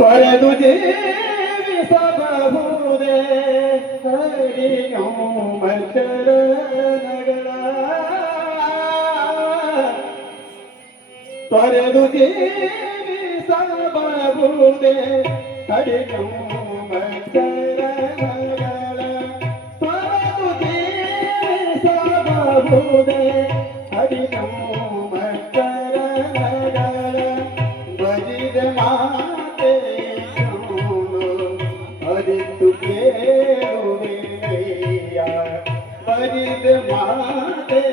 पर तुझे सब भूले हरियों मंत्र नगड़ा पर तुझे सब भूले हरियों मंत्र பாதே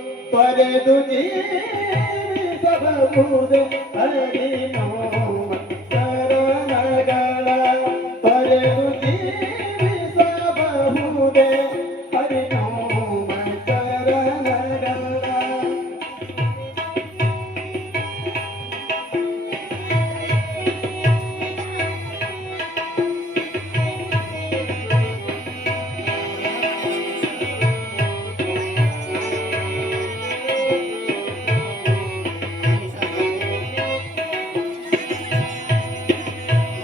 పరదు జీవి సభ పూజ హరి నమ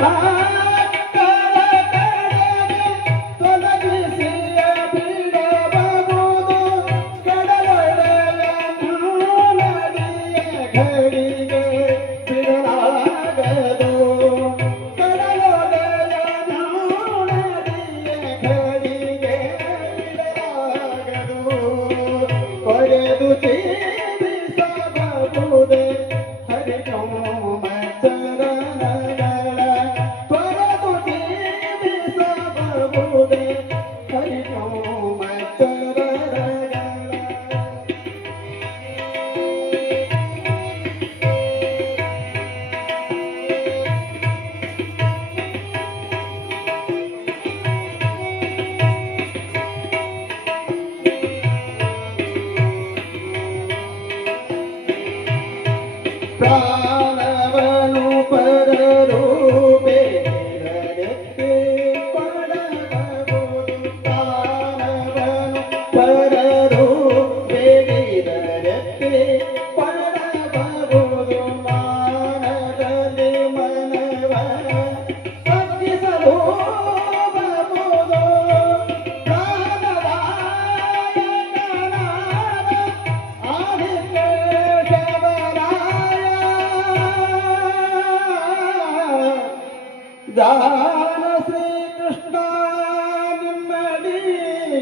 তা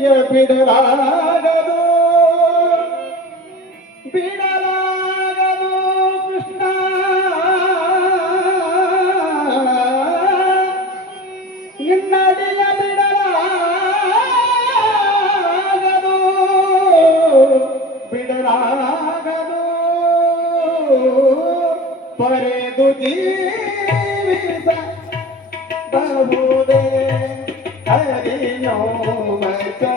ಗೆಳೆಯ ಬಿಡಲಾಗದು ಬಿಡಲಾಗದು ಕೃಷ್ಣ ನಿನ್ನಡಿಯ ಬಿಡಲಾಗದು ಬಿಡಲಾಗದು ಪರೆದು ಜೀವಿಸ ಬಹುದೇ Hãy subscribe nhau mà Ghiền